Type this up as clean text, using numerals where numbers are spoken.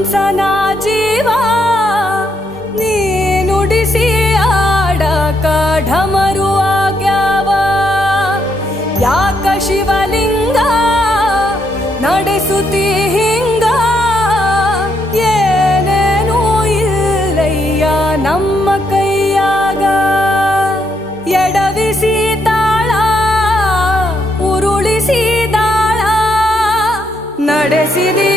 ಹಂಸನ ಜೀವ ನೀ ನುಡಿಸಿ ಆಡಕ ಢಮರು ಆಗ್ಯಾವ. ಯಾಕ ಶಿವಲಿಂಗ ನಡೆಸುತ್ತಿ ಹಿಂಗ, ಏನೇನೂ ಇಲ್ಲಯ್ಯ ನಮ್ಮ ಕೈಯಾಗ. ಎಡವಿಸಿ ತಾಳ ಉರುಳಿಸಿ ದಾಳ ನಡೆಸಿದಿ